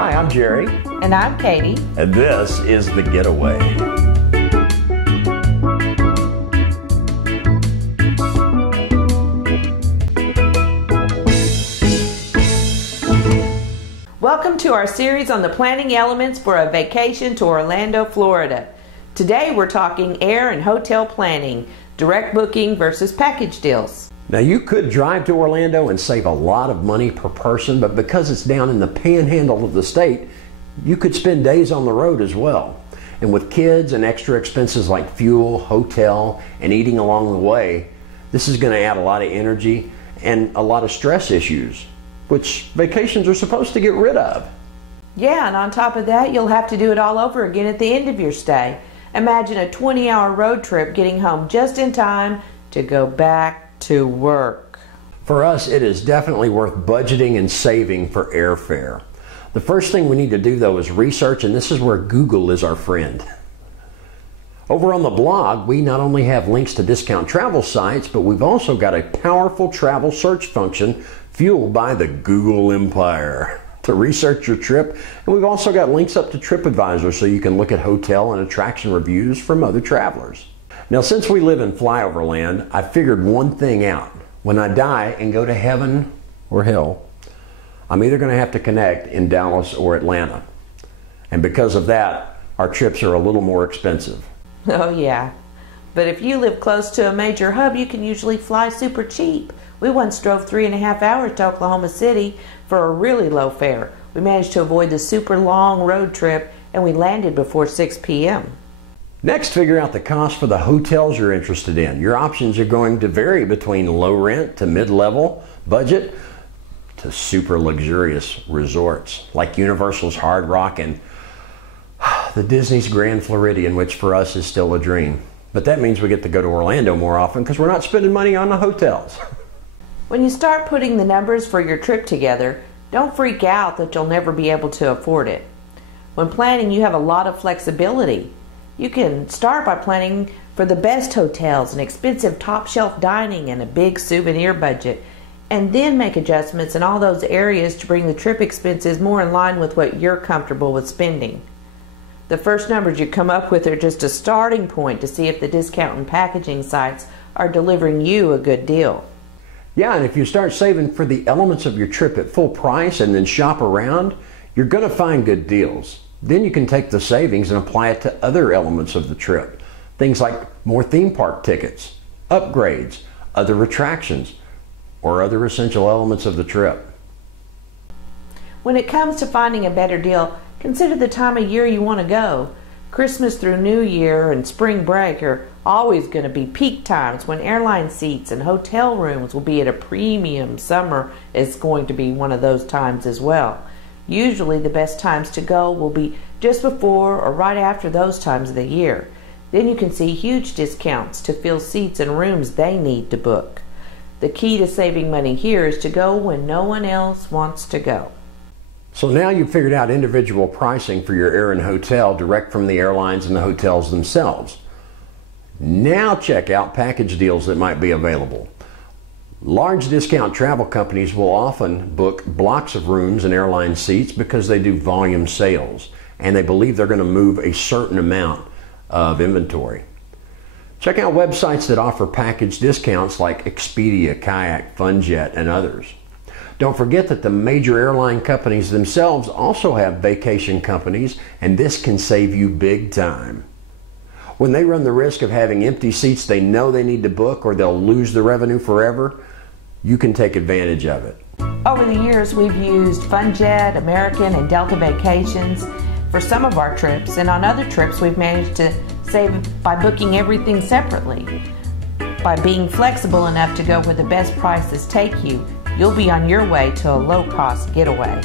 Hi, I'm Jerry. And I'm Katie. And this is The Getaway. Welcome to our series on the planning elements for a vacation to Orlando, Florida. Today we're talking air and hotel planning, direct booking versus package deals. Now you could drive to Orlando and save a lot of money per person, but because it's down in the panhandle of the state, you could spend days on the road as well. And with kids and extra expenses like fuel, hotel, and eating along the way, this is going to add a lot of energy and a lot of stress issues, which vacations are supposed to get rid of. Yeah, and on top of that, you'll have to do it all over again at the end of your stay. Imagine a 20-hour road trip getting home just in time to go back to work. For us, it is definitely worth budgeting and saving for airfare. The first thing we need to do though is research, and this is where Google is our friend. Over on the blog, we not only have links to discount travel sites, but we've also got a powerful travel search function fueled by the Google empire to research your trip. And we've also got links up to TripAdvisor so you can look at hotel and attraction reviews from other travelers. Now, since we live in flyover land, I figured one thing out. When I die and go to heaven or hell, I'm either going to have to connect in Dallas or Atlanta. And because of that, our trips are a little more expensive. Oh yeah, but if you live close to a major hub, you can usually fly super cheap. We once drove 3.5 hours to Oklahoma City for a really low fare. We managed to avoid the super long road trip and we landed before 6 p.m. Next, figure out the cost for the hotels you're interested in. Your options are going to vary between low rent to mid-level budget to super luxurious resorts like Universal's Hard Rock and the Disney's Grand Floridian, which for us is still a dream. But that means we get to go to Orlando more often because we're not spending money on the hotels. When you start putting the numbers for your trip together, don't freak out that you'll never be able to afford it. When planning, you have a lot of flexibility. You can start by planning for the best hotels and expensive top-shelf dining and a big souvenir budget, and then make adjustments in all those areas to bring the trip expenses more in line with what you're comfortable with spending. The first numbers you come up with are just a starting point to see if the discount and packaging sites are delivering you a good deal. Yeah, and if you start saving for the elements of your trip at full price and then shop around, you're going to find good deals. Then you can take the savings and apply it to other elements of the trip. Things like more theme park tickets, upgrades, other attractions, or other essential elements of the trip. When it comes to finding a better deal, consider the time of year you want to go. Christmas through New Year and spring break are always going to be peak times when airline seats and hotel rooms will be at a premium. Summer is going to be one of those times as well. Usually the best times to go will be just before or right after those times of the year. Then you can see huge discounts to fill seats and rooms they need to book. The key to saving money here is to go when no one else wants to go. So now you've figured out individual pricing for your air and hotel direct from the airlines and the hotels themselves. Now check out package deals that might be available. Large discount travel companies will often book blocks of rooms and airline seats because they do volume sales and they believe they're going to move a certain amount of inventory. Check out websites that offer package discounts like Expedia, Kayak, FunJet, and others. Don't forget that the major airline companies themselves also have vacation companies, and this can save you big time. When they run the risk of having empty seats they know they need to book or they'll lose the revenue forever, you can take advantage of it. Over the years, we've used FunJet, American, and Delta Vacations for some of our trips, and on other trips we've managed to save by booking everything separately. By being flexible enough to go where the best prices take you, you'll be on your way to a low-cost getaway.